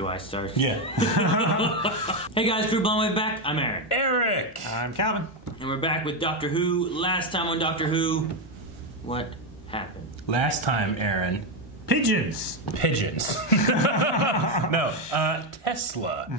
Do I start? Yeah. Hey guys, Crew Blown Way back. I'm Aaron. Eric! I'm Calvin. And we're back with Doctor Who. Last time on Doctor Who, what happened? Last time, Aaron. Pigeons. Pigeons. No, Tesla.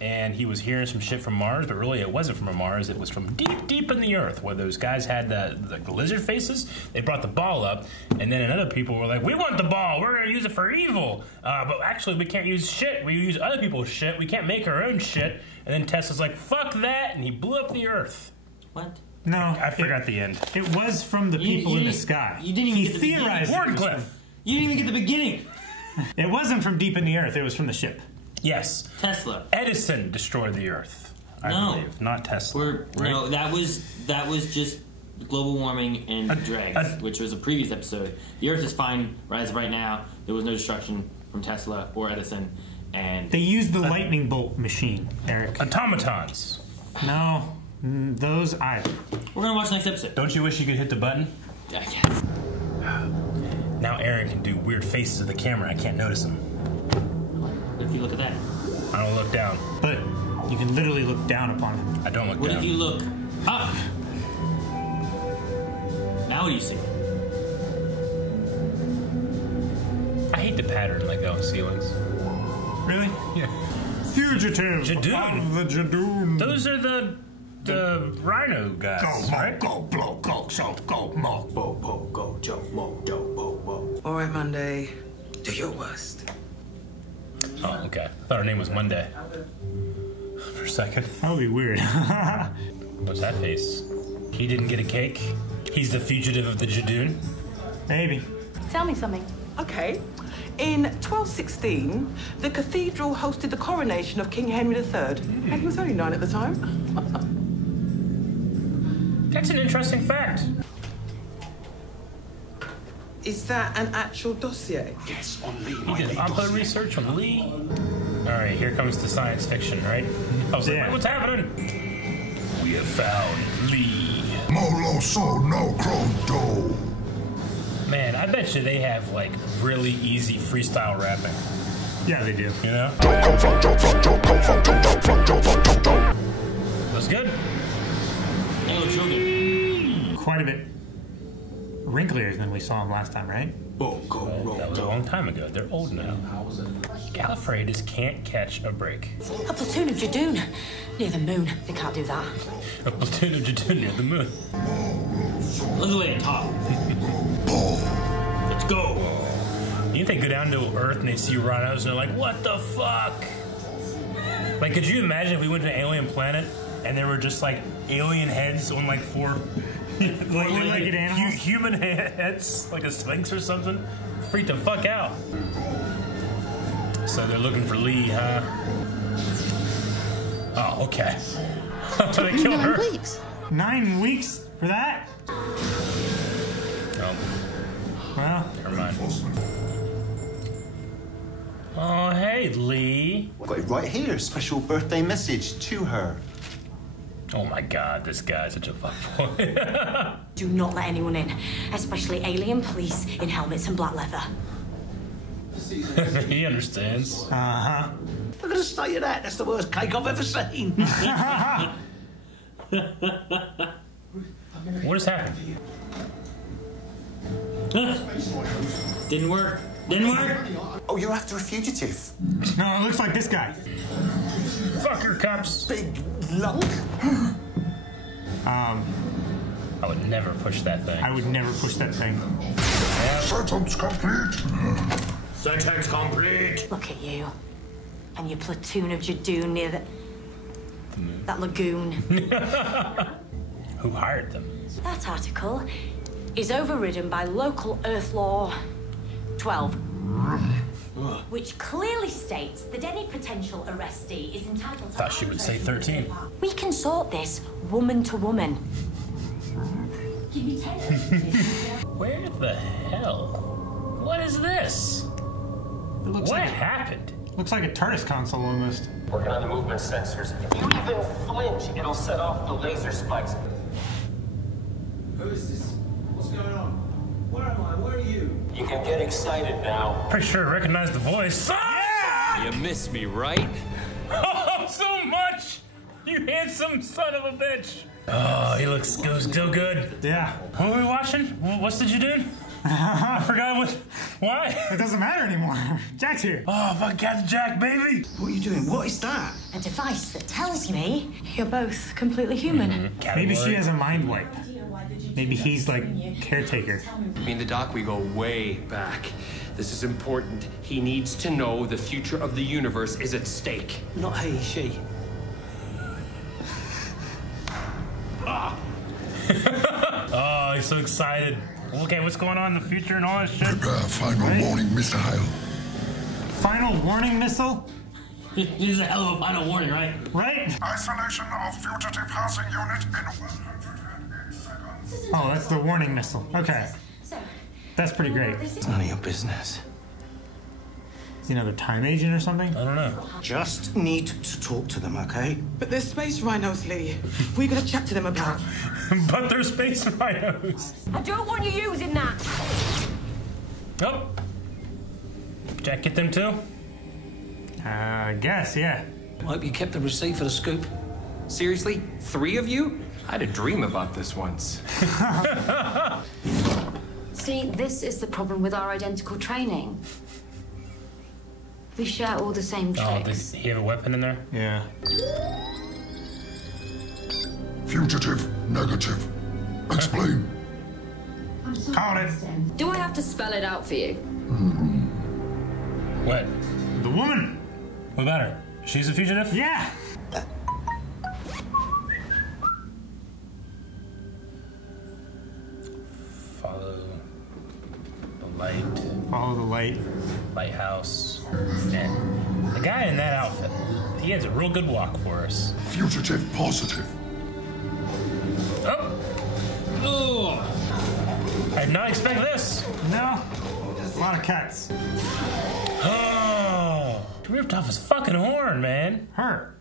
And he was hearing some shit from Mars, but really it wasn't from Mars. It was from deep, deep in the Earth, where those guys had the lizard faces. They brought the ball up, and then other people were like, we want the ball. We're going to use it for evil. But actually, we can't use shit. We use other people's shit. We can't make our own shit. And then Tesla's like, fuck that, and he blew up the Earth. What? No. I forgot the end. It was from the people in the sky. You didn't even he get the theorized Warncliffe. You didn't even get the beginning. It wasn't from deep in the Earth. It was from the ship. Yes. Tesla. Edison destroyed the Earth, I believe, not Tesla. No, that was just global warming and dregs, which was a previous episode. The Earth is fine right now. There was no destruction from Tesla or Edison, and They used the lightning bolt machine, Eric. Automatons. No, those either. we're gonna watch the next episode. Don't you wish you could hit the button? I guess. Now Aaron can do weird faces at the camera. I can't notice him. What if you look at that? I don't look down. But you can literally look down upon him. I don't look What down. if you look up? Now what do you see? I hate the pattern like that on ceilings. Really? Yeah. Fugitive Judoon. of the Judoon. Those are the rhino guys, right? Go, blow, go, so, go, mo, bo, bo, go, jo, mo, jo, bo, bo. All right, Monday. Do your worst. Oh, okay. I thought her name was Monday. For a second. That would be weird. What's that face? He didn't get a cake? He's the fugitive of the Judoon? Maybe. Tell me something. Okay. In 1216, the cathedral hosted the coronation of King Henry III, and he was only 9 at the time. That's an interesting fact. Is that an actual dossier? Yes, on Lee. He did opera research on Lee. All right, here comes the science fiction, right? I was like, Yeah. what's happening? We have found Lee. Molo so no crow. Man, I bet you they have like really easy freestyle rapping. Yeah, they do. You know? Looks good. They look real good. Quite a bit wrinklier than we saw him last time, right? That was a long time ago. They're old now. Gallifrey just can't catch a break. A platoon of Judoon near the moon. They can't do that. A platoon of Judoon near the moon. Look at the way they talk. Let's go. You think they go down to Earth and they see rhinos and they're like, what the fuck? Like, could you imagine if we went to an alien planet and there were just like alien heads on like four Like animals? human heads, like a sphinx or something? Freak the fuck out. So they're looking for Lee, huh? Oh, okay. They killed her. 9 weeks. 9 weeks for that? Oh, Well, never mind. Oh, hey, Lee. I've got it right here. Special birthday message to her. Oh my god, this guy's such a fuckboy. Do not let anyone in, especially alien police in helmets and black leather. He understands. uh-huh. Look at the state of that. That's the worst cake I've ever seen. What has happened? Didn't work. Didn't work. Oh, you're after a fugitive. No, it looks like this guy. Fucker cops. Big luck. I would never push that thing. I would never push that thing. Sentence complete. Sentence complete. Look at you. And your platoon of Judoon near that lagoon. Who hired them? That article is overridden by local Earth Law 12, which clearly states that any potential arrestee is entitled to... Thought she would say 13. We can sort this woman to woman. Give me 10. Where the hell? What is this? It looks What like happened? looks like a TARDIS console almost. Working on the movement sensors. If you even flinch, it'll set off the laser spikes. Who is this? What's going on? Where am I? Where are you? You can get excited now. Pretty sure I recognize the voice. Yeah! Ah! You miss me, right? Oh, so much! You handsome son of a bitch! Oh, he looks so good. Yeah. What are we watching? What's the Judoon? I forgot what. Why? It doesn't matter anymore. Jack's here. Oh, fuck, Captain Jack, baby! What are you doing? What is that? A device that tells me you're both completely human. Maybe she has a mind wipe. Maybe he's like caretaker. Me and the doc, we go way back. This is important. He needs to know the future of the universe is at stake. Not he, she. Oh, he's so excited. Okay, what's going on in the future and all that shit? Final warning missile. Final warning missile? This is a hell of a final warning, right? Right? Isolation of fugitive housing unit in 108 seconds. Oh, that's the warning missile. Okay. That's pretty great. It's none of your business. Is he another time agent or something? I don't know. Just need to talk to them, okay? But they're space rhinos, Lee. We're gonna chat to them about. But they're space rhinos. I don't want you using that. Oh. Jack, get them too? I guess, yeah. Hope you kept the receipt for the scoop. Seriously? 3 of you? I had a dream about this once. See, this is the problem with our identical training. We share all the same tricks. Oh, does he have a weapon in there? Yeah. Fugitive, negative. Explain. Caught it. Do I have to spell it out for you? What? The woman. What about her? She's a fugitive? Yeah. Follow the light. Follow the light. Lighthouse. Man, the guy in that outfit, he has a real good walk for us. Fugitive positive. Oh! Oh! I did not expect this. No. A lot of cuts. Oh! She ripped off his fucking horn, man. Her.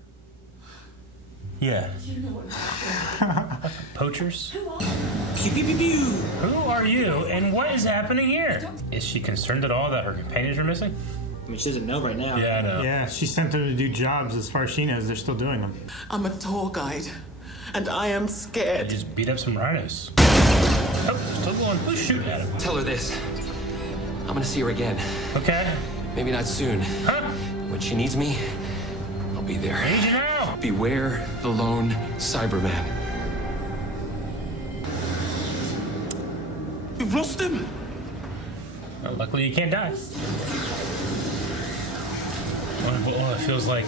Yeah. Poachers? Pew, pew, pew, pew. Who are you and what is happening here? Is she concerned at all that her companions are missing? I mean, she doesn't know right now. Yeah, I know. Yeah, she sent them to do jobs. As far as she knows, they're still doing them. I'm a tour guide, and I am scared. Just beat up some rhinos. Oh, still going. Who's shooting at him? Tell her this. I'm gonna see her again. Okay. Maybe not soon. Huh? When she needs me, I'll be there. I need you now. Beware the lone Cyberman. We've lost him. Well, luckily you can't die. Oh, it feels like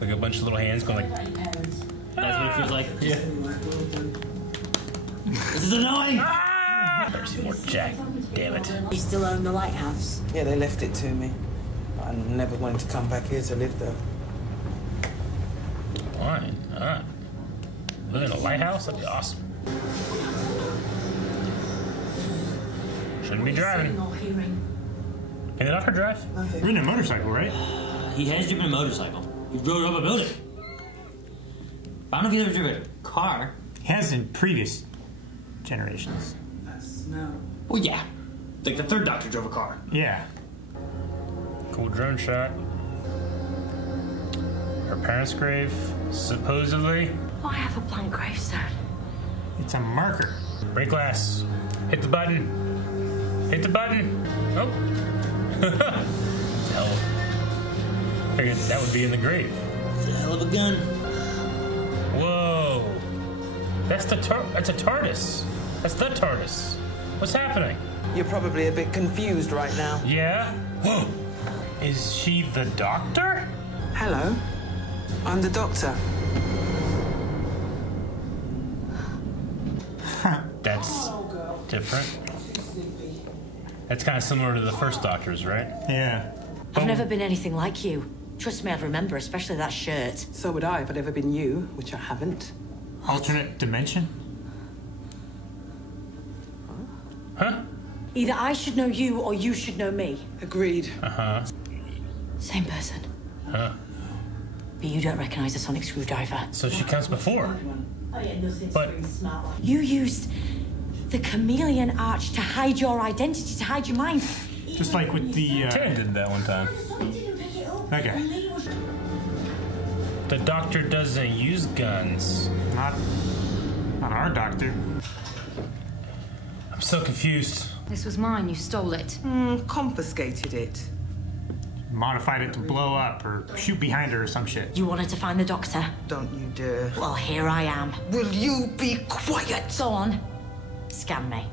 a bunch of little hands going like. That's what it feels like. Yeah. This is annoying. Never seen more Jack. Damn it. You still own the lighthouse? Yeah, they left it to me. But I never wanted to come back here to live there. Fine. Alright. Live in a lighthouse? That'd be awesome. Shouldn't be driving. Can the doctor drive? You're in a motorcycle, right? He has driven a motorcycle. He rode up a building. I don't know if he's ever driven a car. He has in previous generations. Well, yeah. Like the third Doctor drove a car. Yeah. Cool drone shot. Her parents' grave, supposedly. Why have a blank gravestone? It's a marker. Break glass. Hit the button. Hit the button. Oh. Hell. Figured that would be in the grave. It's a hell of a gun. Whoa. That's a TARDIS. That's the TARDIS. What's happening? You're probably a bit confused right now. Yeah? Whoa. Is she the doctor? Hello. I'm the doctor. That's different. That's kind of similar to the first Doctors, right? Yeah. I've never been anything like you. Trust me, I'd remember, especially that shirt. So would I if I'd ever been you, which I haven't. Alternate dimension? Huh? Either I should know you or you should know me. Agreed. Uh-huh. Same person. Huh. But you don't recognize a sonic screwdriver. So she comes before. But you used the chameleon arch to hide your identity, to hide your mind. Just like with the... Tan did that one time. Okay. The doctor doesn't use guns. Not our doctor. I'm so confused. This was mine. You stole it. Confiscated it. Modified it to blow up or shoot behind her or some shit. You wanted to find the doctor? Don't you dare. Well, here I am. Will you be quiet? Go on. Scan me.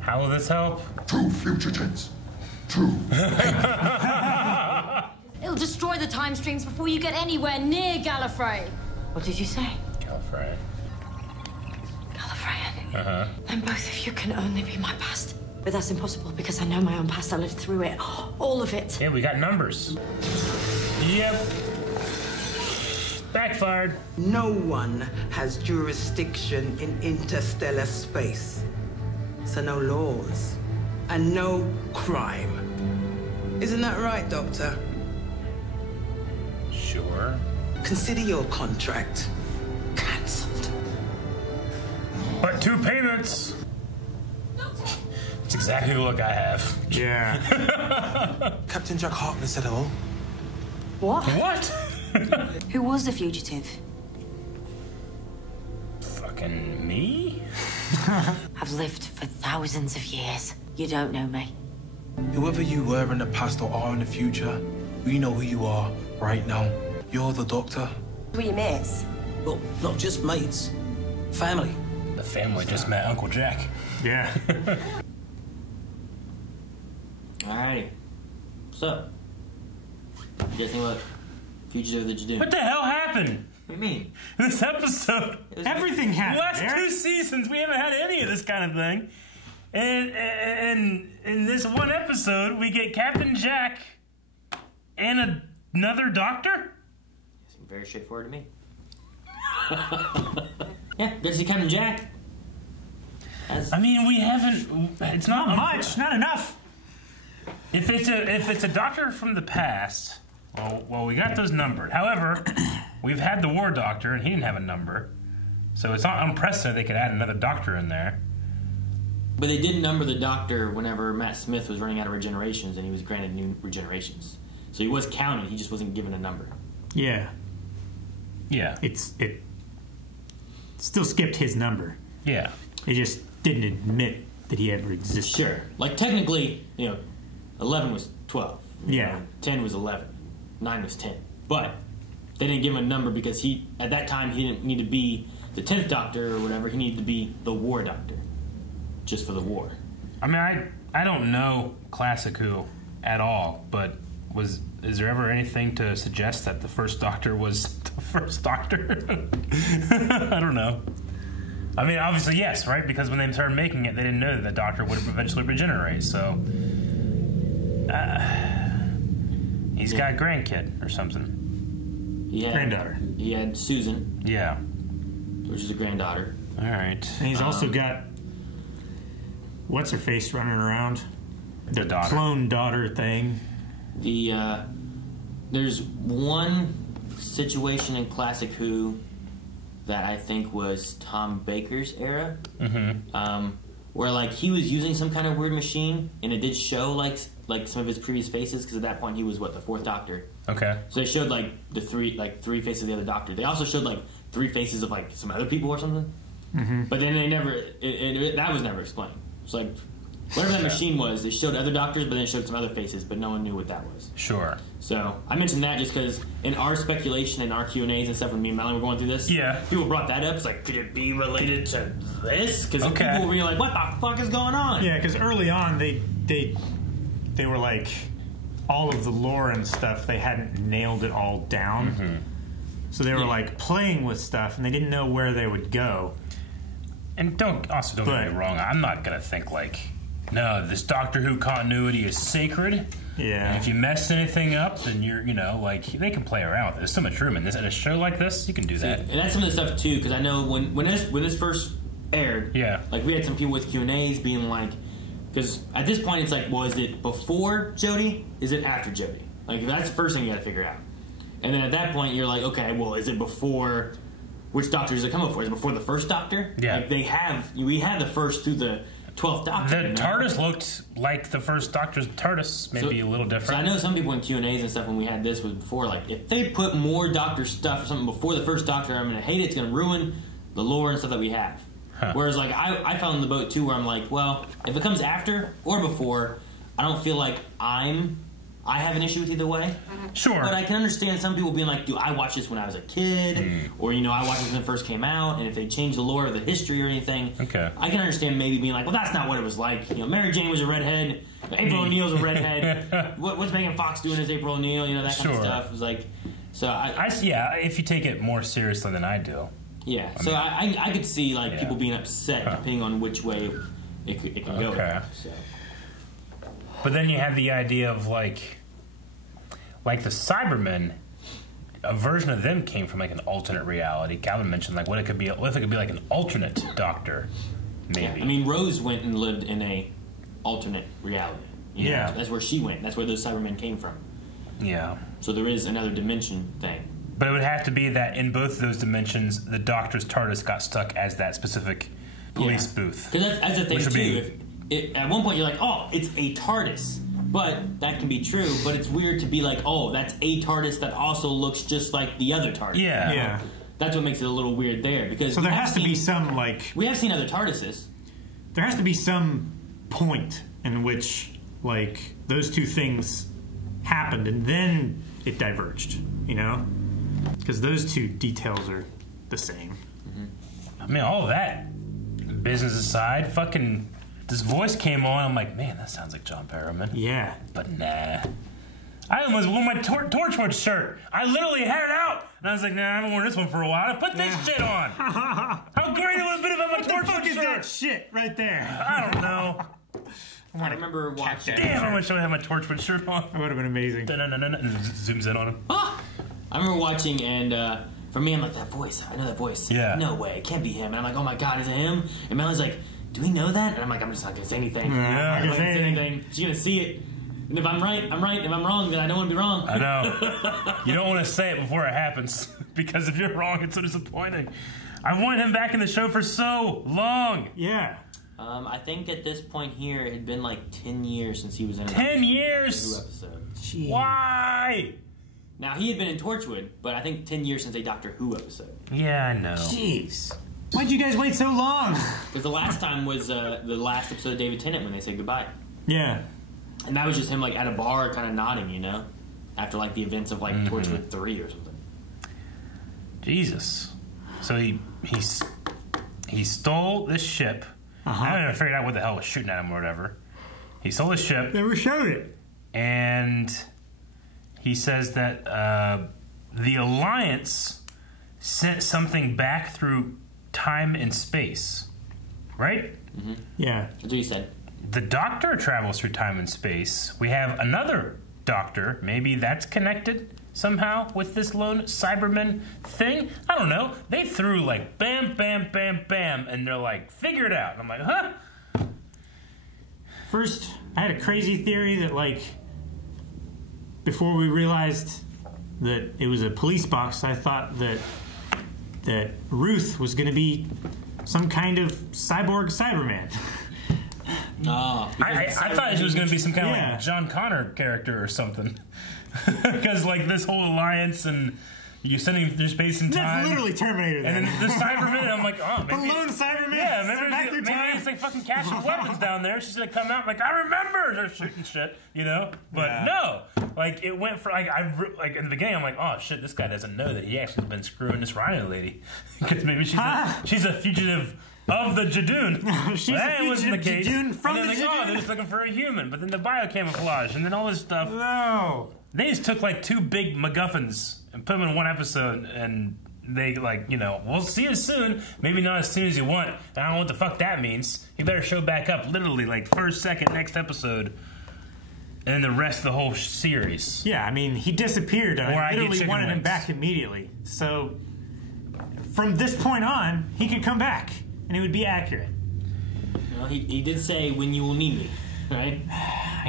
How will this help? 2 fugitives. 2. It'll destroy the time streams before you get anywhere near Gallifrey. What did you say? Gallifrey. Gallifreyan. Then both of you can only be my past. But that's impossible because I know my own past. I lived through it. All of it. Yeah, we got numbers. Yep. Backfired. No one has jurisdiction in interstellar space. So no laws and no crime. Isn't that right, Doctor? Sure. Consider your contract cancelled. But 2 payments. It's exactly the look I have. Yeah. Captain Jack Hartman said hello. What? What? Who was the fugitive? Fucking me? I've lived for thousands of years. You don't know me. Whoever you were in the past or are in the future, we know who you are right now. You're the Doctor. Who are your mates? Well, not just mates. Family. The family just met Uncle Jack. Yeah. Alrighty. So, you guys think about Fugitive of the Judoon? What the hell happened? What do you mean? This episode. Everything happened. The last Eric. 2 seasons, we haven't had any of this kind of thing. And in this one episode, we get Captain Jack and another doctor? Seemed very straightforward to me. Yeah, good to see Captain Jack. I mean, we haven't. It's not much, not enough. If it's a doctor from the past, well, we got those numbered. However, we've had the War Doctor, and he didn't have a number, so it's not unprecedented they could add another doctor in there. But they did number the Doctor whenever Matt Smith was running out of regenerations, and he was granted new regenerations. So he was counted. He just wasn't given a number. Yeah. Yeah. It still skipped his number. Yeah. It just didn't admit that he ever existed. Sure. Like, technically, 11 was 12. Yeah. 10 was 11. 9 was 10. But they didn't give him a number because at that time, he didn't need to be the 10th Doctor or whatever. He needed to be the War Doctor. Just for the war. I mean, I don't know Classic Who at all, but is there ever anything to suggest that the first Doctor was the first Doctor? I don't know. I mean, obviously, yes, right? Because when they started making it, they didn't know that the Doctor would eventually regenerate, so... he's got a grandkid or something. Granddaughter. He had Susan. Yeah. Which is a granddaughter. All right. And he's also got... What's-her-face running around? The daughter. Clone daughter thing. There's one situation in Classic Who that I think was Tom Baker's era. Mm-hmm. Where, like, he was using some kind of weird machine, and it did show, like some of his previous faces, because at that point he was, the 4th Doctor. Okay. So they showed, the three faces of the other Doctor. They also showed, 3 faces of, some other people or something. Mm-hmm. But then they never... that was never explained. It's like, whatever that machine was, it showed other doctors, but then it showed some other faces, but no one knew what that was. Sure. So, I mentioned that just because in our speculation and our Q&As and stuff when me and Melanie were going through this, people brought that up. It's like, could it be related to this? Because people were like, what the fuck is going on? Yeah, because early on, they were like, all of the lore and stuff, they hadn't nailed it all down. Mm-hmm. So they were, playing with stuff, and they didn't know where they would go. And don't get me wrong, I'm not going to think no, this Doctor Who continuity is sacred. Yeah. And if you mess anything up, then you're, they can play around with it. There's so much room in this. In a show like this, you can do that. And that's some of the stuff, too, because I know when this first aired, we had some people with Q&As being like, because at this point it's like, well, is it before Jodie? Is it after Jodie? That's the first thing you got to figure out. And then at that point, you're like, okay, well, is it before... Which Doctor is it coming for? Is it before the first Doctor? Yeah. We have the first through the 12th Doctor. The TARDIS looked like the first Doctor's TARDIS, maybe a little different. So I know some people in Q&As and stuff when we had this was before, like, if they put more Doctor stuff or something before the first Doctor, I'm going to hate it. It's going to ruin the lore and stuff that we have. Huh. Whereas, like, I fell in the boat, too, where I'm like, well, if it comes after or before, I don't feel like I have an issue with either way. Sure. But I can understand some people being like, dude, I watched this when I was a kid, or, you know, I watched this when it first came out, and if they change the lore of the history or anything, I can understand maybe being like, well, that's not what it was like. You know, Mary Jane was a redhead, April O'Neil's a redhead, what's Megan Fox doing as April O'Neil, you know, that kind of stuff. It was like, so yeah, if you take it more seriously than I do. Yeah, so I could see, like, people being upset depending on which way it could go. So. But then you have the idea of, like the Cybermen, a version of them came from, like, an alternate reality. Calvin mentioned, like, what if it could be like an alternate Doctor, maybe. Yeah, I mean, Rose went and lived in a alternate reality. You know? That's where she went. That's where those Cybermen came from. Yeah. So there is another dimension thing. But it would have to be that in both of those dimensions, the Doctor's TARDIS got stuck as that specific police booth. Because that's the thing, too. At one point, you're like, oh, it's a TARDIS. But that can be true, but it's weird to be like, oh, that's a TARDIS that also looks just like the other TARDIS. Yeah. Yeah. That's what makes it a little weird there. Because so there has to be some, like... We have seen other TARDISes. There has to be some point in which, like, those two things happened, and then it diverged, you know? Because those two details are the same. I mean, all of that business aside, fucking... This voice came on, I'm like, man, that sounds like John Barrowman. Yeah. But nah. I almost wore my Torchwood shirt. I literally had it out. And I was like, nah, I haven't worn this one for a while. Put this shit on. How great it would have been if I had my Torchwood shirt. What the fuck is that shit right there? I don't know. I remember watching... Damn, I wish I had my Torchwood shirt on. That would have been amazing. And zooms in on him. I remember watching, and for me, I'm like, that voice. I know that voice. Yeah. No way. It can't be him. And I'm like, oh my God, is it him? And Melly's like... Do we know that? And I'm like, I'm just not going to say anything. I'm not going to say anything. She's going to see it. And if I'm right, I'm right. If I'm wrong, then I don't want to be wrong. I know. You don't want to say it before it happens. Because if you're wrong, it's so disappointing. I wanted him back in the show for so long. Yeah. I think at this point here, it had been like 10 years since he was in 10 years? Who episode. Jeez. Why? Now, he had been in Torchwood, but I think 10 years since a Doctor Who episode. Yeah, I know. Jeez. Why'd you guys wait so long? Because the last time was the last episode of David Tennant when they said goodbye. Yeah. And that was just him, like, at a bar kind of nodding, you know? After, like, the events of, like, Torchwood 3 or something. Jesus. So he stole this ship. I haven't even figured out what the hell was shooting at him or whatever. He stole this ship. Never showed it. And he says that the Alliance sent something back through time and space, right? Yeah. That's what you said. The Doctor travels through time and space. We have another Doctor. Maybe that's connected somehow with this lone Cyberman thing. I don't know. They threw like bam, bam, bam, bam, and they're like, figure it out. And I'm like, huh? First, I had a crazy theory that, like, before we realized that it was a police box, I thought that Ruth was going to be some kind of cyborg Cyberman. I thought it was going to be some kind of like John Connor character or something. Because like this whole alliance and you sending him through space and time. That's literally Terminator. And then the Cyberman, I'm like, oh, maybe the lone Cyberman. Yeah, maybe it's like fucking caching weapons down there. She's gonna come out like, I remember. They're shooting shit, you know. But no, like it went for like in the beginning, I'm like, oh shit, this guy doesn't know that he actually has been screwing this Rhino lady because maybe she's a fugitive of the Judoon. She's a fugitive Judoon from the Judoon. Oh, they're just looking for a human, but then the biocamouflage and then all this stuff. No. They just took like two big MacGuffins and put them in one episode, and they like, you know, we'll see you soon. Maybe not as soon as you want. I don't know what the fuck that means. You better show back up literally like first, second, next episode, and then the rest of the whole series. Yeah, I mean, he disappeared, and I literally wanted him back immediately. So from this point on, he could come back, and it would be accurate. Well, he did say, when you will need me, right?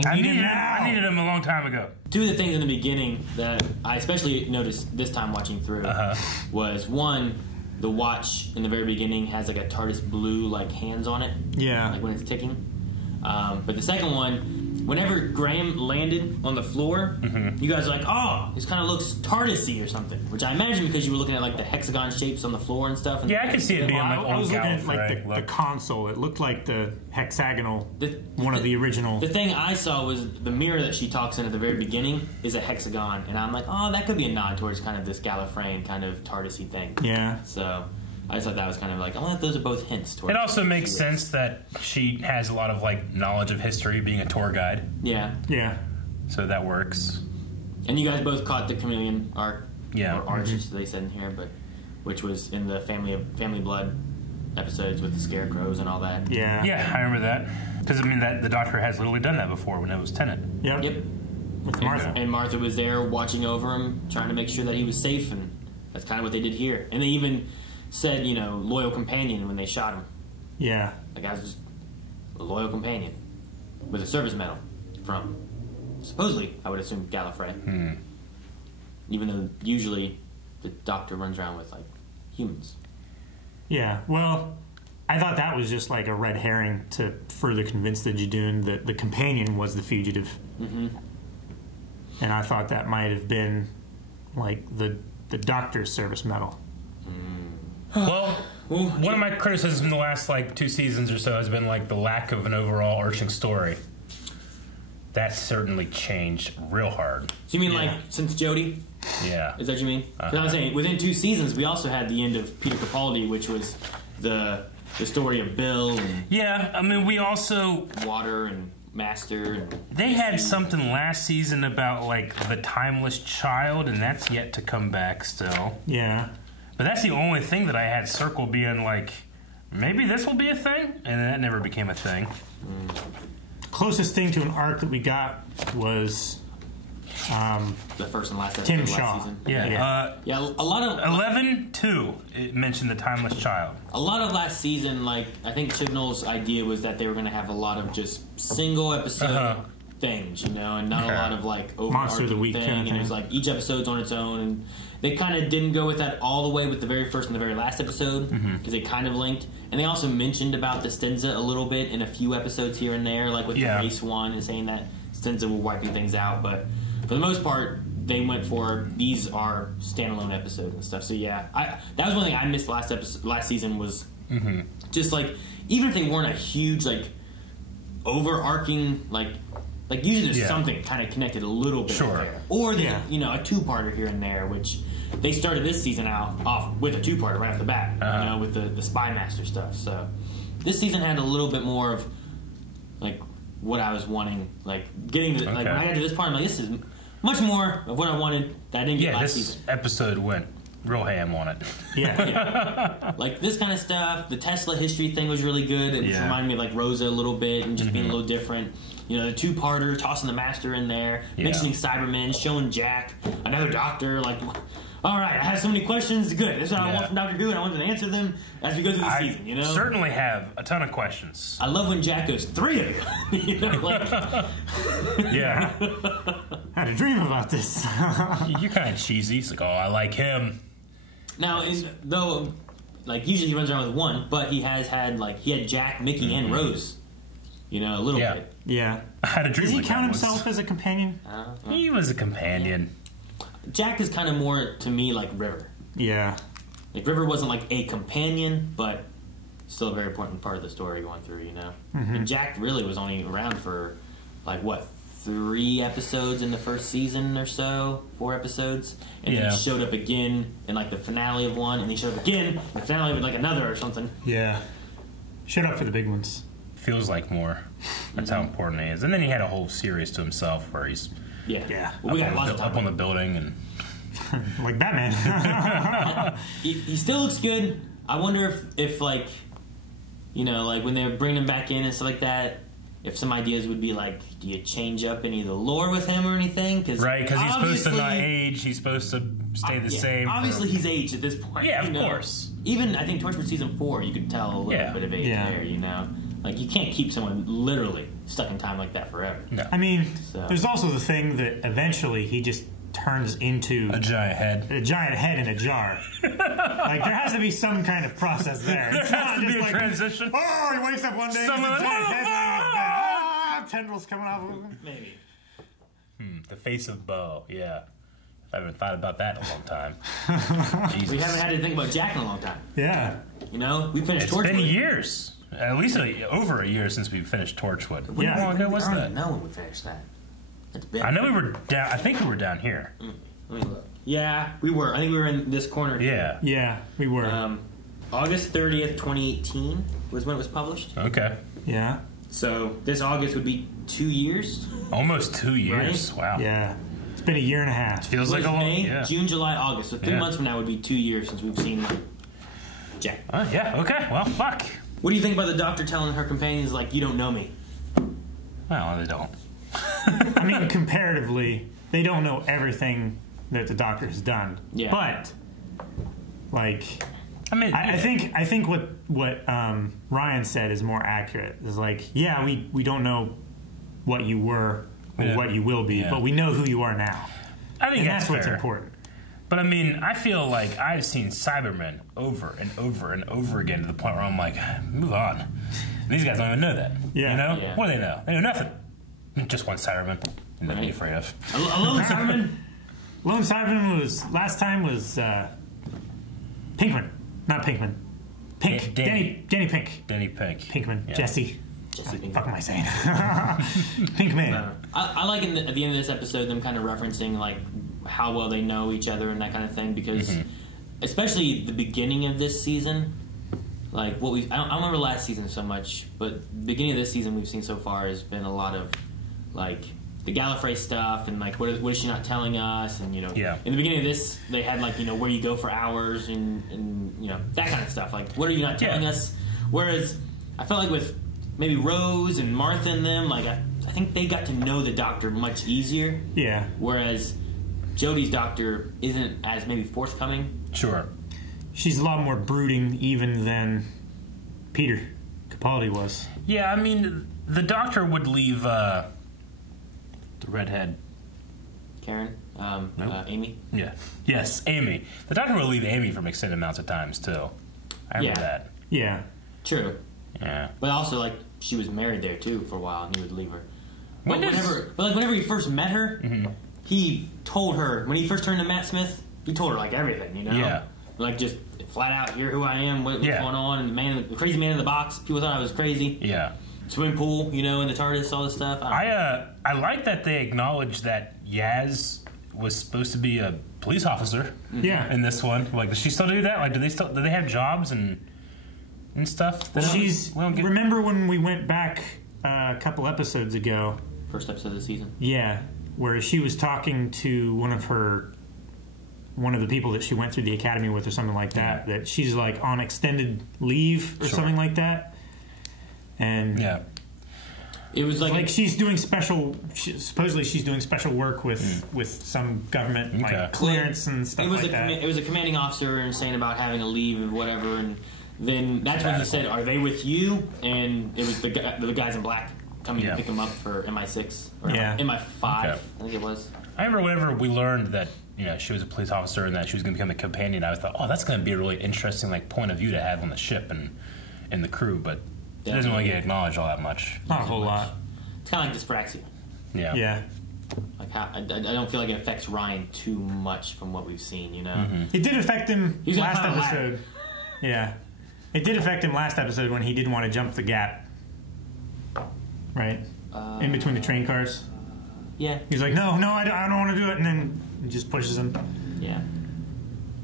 I needed him a long time ago. Two of the things in the beginning that I especially noticed this time watching through was, one, the watch in the very beginning has like a TARDIS blue like hands on it. Yeah. Like when it's ticking. But the second one, whenever Graham landed on the floor, you guys are like, oh, this kind of looks TARDIS-y or something. Which I imagine because you were looking at like the hexagon shapes on the floor and stuff. And yeah, I could see it being like I was old looking at Gallifrey. like the console. It looked like the hexagonal, one of the original. The thing I saw was the mirror that she talks in at the very beginning is a hexagon. And I'm like, oh, that could be a nod towards kind of this Gallifreyan kind of TARDIS-y thing. Yeah. So I just thought that was kind of like, oh, those are both hints towards it. Also makes sense that she has a lot of like knowledge of history, being a tour guide. Yeah. Yeah. So that works. And you guys both caught the chameleon arc. Yeah. Or arch, they said in here, but which was in the Family Blood episodes with the scarecrows and all that. Yeah. Yeah, I remember that. Because, I mean, the Doctor has literally done that before when it was Tennant. Yep. With Martha. And Martha was there watching over him, trying to make sure that he was safe, and that's kind of what they did here. And they even said, you know, loyal companion when they shot him. Yeah. Like, I was just a loyal companion with a service medal from, supposedly, I would assume, Gallifrey. Even though usually the Doctor runs around with, like, humans. Yeah, well, I thought that was just like a red herring to further convince the Judoon that the companion was the fugitive. And I thought that might have been like the Doctor's service medal. Well, one of my criticisms in the last like 2 seasons or so has been like the lack of an overall arching story. That's certainly changed real hard. So you mean like since Jodie? Yeah. Is that what you mean? Because I was saying within 2 seasons we also had the end of Peter Capaldi, which was the story of Bill and yeah. I mean, we also Water and Master. And they had something last season about like the timeless child, and that's yet to come back still. Yeah. But that's the only thing that I had circled being like, maybe this will be a thing, and that never became a thing. Closest thing to an arc that we got was the first and last episode Tim of Shaw. last season. Yeah. A lot of 11-2. It mentioned the timeless child. A lot of last season, like I think Chibnall's idea was that they were going to have a lot of just single episode things, you know, and not a lot of like Monster of the overarching Week thing. kind of And it was thing. like each episode's on its own, and they kind of didn't go with that all the way with the very first and the very last episode because they kind of linked. And they also mentioned about the Stenza a little bit in a few episodes here and there, like with the race one and saying that Stenza were wiping things out. But for the most part, they went for these are standalone episodes and stuff. So yeah, that was one thing I missed last season was just like even if they weren't a huge like overarching like usually there's something kind of connected a little bit there, or you know, a 2-parter here and there, which they started this season off with a 2-parter right off the bat, you know, with the Spy Master stuff. So this season had a little bit more of like what I was wanting, like getting like when I got to this part, I'm like, this is much more of what I wanted that I didn't get last season. This episode went real ham on it. Like this kind of stuff. The Tesla history thing was really good. It reminded me of like Rosa a little bit and just being a little different. You know, the 2-parter, tossing the Master in there, mentioning Cybermen, showing Jack, another Doctor. Like, all right, I have so many questions. Good. That's what I want from Doctor Who, and I want to answer them as we go through the season. You know, certainly have a ton of questions. I love when Jack goes 3 of you. You know, like, I had a dream about this. You're kind of cheesy. He's like, oh, I like him. Now, though, like usually he runs around with 1, but he has had like he had Jack, Mickey, and Rose. You know, a little bit. Yeah. I had a dream. Does he like count that himself as a companion? He was a companion. Jack is kind of more to me like River. Yeah. Like River wasn't like a companion, but still a very important part of the story going through. You know, and Jack really was only around for like what 3 episodes in the first season or so, 4 episodes, and then he showed up again in like the finale of one, and he showed up again in the finale of like another or something. Yeah. Showed up for the big ones. Feels like more. That's how important he is. And then he had a whole series to himself where he's Well, we got up on the building and like Batman. he still looks good. I wonder if like you know like when they're bringing him back in and stuff like that, if some ideas would be like, do you change up any of the lore with him or anything? Because he's supposed to not age. He's supposed to stay the same. Obviously, he's aged at this point. Yeah, of course. Even I think Torchwood season 4, you could tell a little bit of age there. You know, like you can't keep someone literally stuck in time like that forever. No. I mean, there's also the thing that eventually he just turns into a giant head in a jar. Like, there has to be some kind of process there. It's There not has to just be a like, transition. oh, he wakes up one day, Someone and like, tendrils coming off of him. Maybe. The face of Bo, yeah. I haven't thought about that in a long time. Jesus. We haven't had to think about Jack in a long time. Yeah. You know, we finished Torchwood. It's been years. At least over a year since we finished Torchwood. How long ago was I that? don't know when we finished that. That's big. I know we were down. I think we were down here. Let me look. Yeah, we were. I think we were in this corner. Yeah. Yeah, we were. August 30th, 2018 was when it was published. Okay. Yeah. So this August would be 2 years. Almost 2 years. Right? Wow. Yeah. It's been a year and a half. Feels like a long. May, Yeah. June, July, August. So 3 months from now would be 2 years since we've seen Jack. Yeah. Okay. Well, fuck. What do you think about the Doctor telling her companions, like, you don't know me? Well, they don't. I mean, comparatively, they don't know everything that the Doctor has done. Yeah. But, like, I mean, I think what Ryan said is more accurate. Is like, yeah, we don't know what you were or what you will be, but we know who you are now. I think that's what's fair. important. But I mean, I feel like I've seen Cybermen over and over and over again to the point where I'm like, move on. These guys don't even know that. Yeah. You know? Yeah. What do they know? They know nothing. Just one Cyberman. Nothing to be afraid of. A lone Cyberman? Lone Cyberman was Pinkman, not Pinkman. Pink. Danny Pink. Danny Pink. Pinkman. Yeah. Jesse. What the fuck am I saying? Pinkman. I like at the end of this episode them kind of referencing like how well they know each other and that kind of thing because especially the beginning of this season, like what I don't remember last season so much, but the beginning of this season we've seen so far has been a lot of like the Gallifrey stuff and like what is she not telling us, and you know in the beginning of this they had like, you know, where you go for hours and you know that kind of stuff, like what are you not telling us, whereas I felt like with maybe Rose and Martha and them, like I think they got to know the Doctor much easier. Yeah. Whereas Jodie's Doctor isn't as maybe forthcoming. Sure. She's a lot more brooding even than Peter Capaldi was. Yeah, I mean, the Doctor would leave the redhead. Karen? Amy? Yeah. Yes, Amy. The Doctor will leave Amy for extended amounts of times, too. I remember that. Yeah. True. Yeah. But also, like, she was married there, too, for a while, and he would leave her. But When whenever he first met her, he told her, when he first turned to Matt Smith, he told her, like, everything, you know? Yeah. Like, just flat out, here who I am, what's going on, and the crazy man in the box, people thought I was crazy. Yeah. Swimming pool, you know, in the TARDIS, all this stuff. I like that they acknowledged that Yaz was supposed to be a police officer. Yeah. In this one, like, does she still do that? Like, do they have jobs and stuff? Remember when we went back a couple episodes ago? First episode of the season. Yeah, where she was talking to one of the people that she went through the academy with or something like that, that she's like on extended leave or something like that. And it was like she's doing supposedly she's doing special work with some government like clearance and stuff like that. It was a commanding officer and saying about having a leave and whatever, and then that's when he said, "Are they with you?" And it was the guys in black coming to pick him up for MI6 or MI5, I think it was. I remember whenever we learned that, you know, she was a police officer and that she was going to become a companion, I thought, oh, that's going to be a really interesting like point of view to have on the ship and the crew, but it doesn't really get acknowledged all that much. Not a whole lot. It's kind of like dyspraxia. Yeah. Yeah. Like how I don't feel like it affects Ryan too much from what we've seen, you know. It did affect him last episode. Yeah. It did affect him last episode when he didn't want to jump the gap. Right? In between the train cars. Yeah. He's like, no, I don't want to do it, and then he just pushes him. Yeah.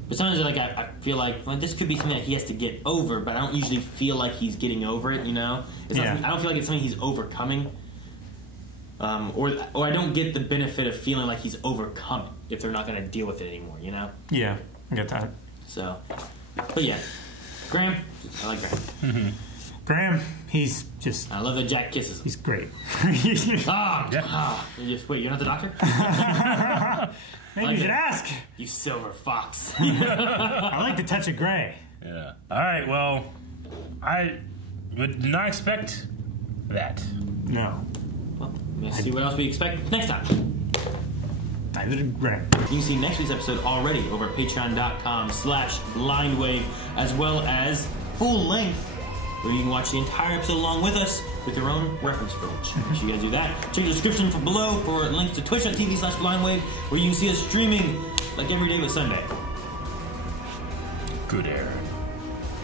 But sometimes like I feel like, well, this could be something that he has to get over, but I don't usually feel like he's getting over it, you know? It's not, I don't feel like it's something he's overcoming. Or I don't get the benefit of feeling like he's overcome it if they're not going to deal with it anymore, you know? Yeah, I get that. So, but yeah. Graham, I like Graham. Graham, he's just... I love that Jack kisses him. He's great. Wait, you're not the Doctor? Maybe you should ask. You silver fox. I like the touch of gray. Yeah. All right, well, I would not expect that. No. Well, let's see what else we expect next time. I Right. You can see next week's episode already over at patreon.com/blindwave, as well as full length, where you can watch the entire episode along with us with your own reference footage. Make sure you guys do that. Check the description below for links to twitch.tv/blindwave, where you can see us streaming like every day but Sunday. Good, Aaron.